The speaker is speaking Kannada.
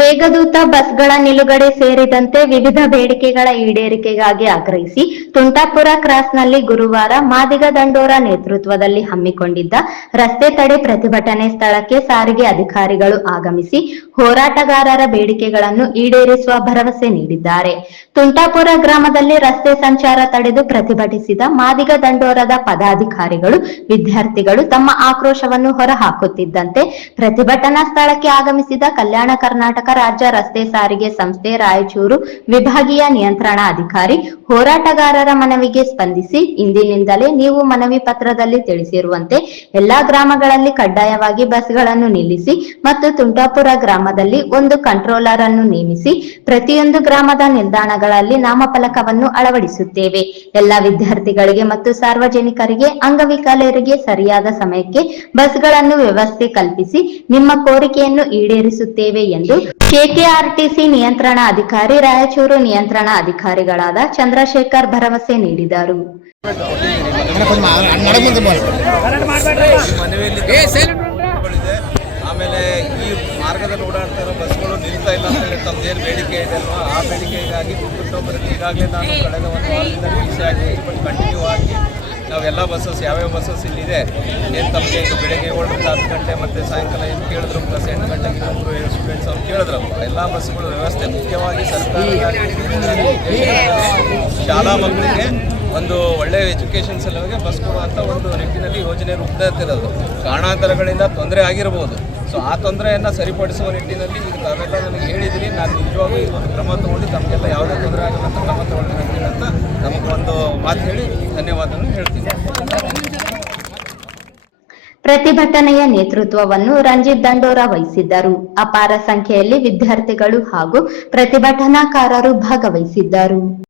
ವೇಗದೂತ ಬಸ್ಗಳ ನಿಲುಗಡೆ ಸೇರಿದಂತೆ ವಿವಿಧ ಬೇಡಿಕೆಗಳ ಈಡೇರಿಕೆಗಾಗಿ ಆಗ್ರಹಿಸಿ ತುಂಟಾಪುರ ಕ್ರಾಸ್ನಲ್ಲಿ ಗುರುವಾರ ಮಾದಿಗ ದಂಡೋರ ನೇತೃತ್ವದಲ್ಲಿ ಹಮ್ಮಿಕೊಂಡಿದ್ದ ರಸ್ತೆ ತಡೆ ಪ್ರತಿಭಟನೆ ಸ್ಥಳಕ್ಕೆ ಸಾರಿಗೆ ಅಧಿಕಾರಿಗಳು ಆಗಮಿಸಿ ಹೋರಾಟಗಾರರ ಬೇಡಿಕೆಗಳನ್ನು ಈಡೇರಿಸುವ ಭರವಸೆ ನೀಡಿದ್ದಾರೆ. ತುಂಟಾಪುರ ಗ್ರಾಮದಲ್ಲಿ ರಸ್ತೆ ಸಂಚಾರ ತಡೆದು ಪ್ರತಿಭಟಿಸಿದ ಮಾದಿಗ ದಂಡೋರದ ಪದಾಧಿಕಾರಿಗಳು, ವಿದ್ಯಾರ್ಥಿಗಳು ತಮ್ಮ ಆಕ್ರೋಶವನ್ನು ಹೊರಹಾಕುತ್ತಿದ್ದಂತೆ ಪ್ರತಿಭಟನಾ ಸ್ಥಳಕ್ಕೆ ಆಗಮಿಸಿದ ಕಲ್ಯಾಣ ಕರ್ನಾಟಕ ರಾಜ್ಯ ರಸ್ತೆ ಸಾರಿಗೆ ಸಂಸ್ಥೆ ರಾಯಚೂರು ವಿಭಾಗೀಯ ನಿಯಂತ್ರಣ ಅಧಿಕಾರಿ ಹೋರಾಟಗಾರರ ಮನವಿಗೆ ಸ್ಪಂದಿಸಿ ಇಂದಿನಿಂದಲೇ ನೀವು ಮನವಿ ಪತ್ರದಲ್ಲಿ ತಿಳಿಸಿರುವಂತೆ ಎಲ್ಲಾ ಗ್ರಾಮಗಳಲ್ಲಿ ಕಡ್ಡಾಯವಾಗಿ ಬಸ್ಗಳನ್ನು ನಿಲ್ಲಿಸಿ ಮತ್ತು ತುಂಟಾಪುರ ಗ್ರಾಮದಲ್ಲಿ ಒಂದು ಕಂಟ್ರೋಲರ್ ಅನ್ನು ನೇಮಿಸಿ ಪ್ರತಿಯೊಂದು ಗ್ರಾಮದ ನಿಲ್ದಾಣಗಳಲ್ಲಿ ನಾಮಫಲಕವನ್ನು ಅಳವಡಿಸುತ್ತೇವೆ. ಎಲ್ಲ ವಿದ್ಯಾರ್ಥಿಗಳಿಗೆ ಮತ್ತು ಸಾರ್ವಜನಿಕರಿಗೆ, ಅಂಗವಿಕಲರಿಗೆ ಸರಿಯಾದ ಸಮಯಕ್ಕೆ ಬಸ್ಗಳನ್ನು ವ್ಯವಸ್ಥೆ ಕಲ್ಪಿಸಿ ನಿಮ್ಮ ಕೋರಿಕೆಯನ್ನು ಈಡೇರಿಸುತ್ತೇವೆ ಎಂದು ಕೆಕೆಆರ್ಟಿಸಿ ನಿಯಂತ್ರಣ ಅಧಿಕಾರಿ, ರಾಯಚೂರು ನಿಯಂತ್ರಣ ಅಧಿಕಾರಿಗಳಾದ ಚಂದ್ರಶೇಖರ್ ಭರವಸೆ ನೀಡಿದರು. ಆಮೇಲೆ ಈ ಮಾರ್ಗದಲ್ಲಿ ಓಡಾಡ್ತಾ ಇರೋ ಬಸ್ಗಳು ನಿಲ್ತಾ ಇಲ್ಲ ಅಂತ ಹೇಳಿ ತಮ್ಮದೇನು ಬೇಡಿಕೆ ಇದೆ ಅಲ್ವಾ? ಆ ಬೇಡಿಕೆಗಾಗಿ ಕುಟುಂಬದಲ್ಲಿ ಈಗಾಗಲೇ ನಾನು ಕಳೆದ ಒಂದು ವಾರದಿಂದ ಆಗಿ ಕಂಟಿನ್ಯೂ ಆಗಿ ನಾವೆಲ್ಲ ಬಸ್ಸಸ್, ಯಾವ್ಯಾವ ಬಸ್ಸಸ್ ಇಲ್ಲಿದೆ, ಏನು ತಮಗೆ ಬೆಳಗ್ಗೆ ಬೆಳಗ್ಗೆ ಏಳರಿಂದ ಹತ್ತು ಗಂಟೆ ಮತ್ತು ಸಾಯಂಕಾಲ ಏನು ಕೇಳಿದ್ರು ಪ್ಲಸ್ ಎಂಟು ಗಂಟೆಗೆ ಇನ್ನೊಬ್ಬರು ಸ್ಟೂಡೆಂಟ್ಸ್ ಅವ್ರು ಕೇಳಿದ್ರಲ್ಲ ಎಲ್ಲ ಬಸ್ಸುಗಳ ವ್ಯವಸ್ಥೆ ಮುಖ್ಯವಾಗಿ ಸರ್ಕಾರ ಶಾಲಾ ಮಕ್ಕಳಿಗೆ ಒಂದು ಒಳ್ಳೆಯ ಎಜುಕೇಷನ್ ಸಲುವಾಗಿ ಬಸ್ ಅಂತ ಒಂದು ನಿಟ್ಟಿನಲ್ಲಿ ಯೋಜನೆ ರೂಪದ ಇರೋದು ಕಾರಣಾಂತರಗಳಿಂದ ತೊಂದರೆ ಆಗಿರ್ಬೋದು. ಸೊ ಆ ತೊಂದರೆಯನ್ನು ಸರಿಪಡಿಸುವ ನಿಟ್ಟಿನಲ್ಲಿ ಈಗ ತಾವೆಲ್ಲ ನನಗೆ ಹೇಳಿದಿರಿ. ನಾನು ನಿಜವಾಗಿ ಒಂದು ಕ್ರಮ ತಗೊಂಡು ತಮಗೆಲ್ಲ ಯಾವುದೇ ತೊಂದರೆ ಆಗಲ್ಲ ಅಂತ ಕ್ರಮ ತಗೊಂಡಿರ್ತೀನಿ ಅಂತ ನಮಗೊಂದು ಮಾತು ಹೇಳಿ ಧನ್ಯವಾದಗಳು ಹೇಳ್ತೀನಿ. ಪ್ರತಿಭಟನೆಯ ನೇತೃತ್ವವನ್ನು ರಂಜಿತ್ ದಂಡೋರ ವಹಿಸಿದ್ದರು. ಅಪಾರ ಸಂಖ್ಯೆಯಲ್ಲಿ ವಿದ್ಯಾರ್ಥಿಗಳು ಹಾಗೂ ಪ್ರತಿಭಟನಾಕಾರರು ಭಾಗವಹಿಸಿದ್ದರು.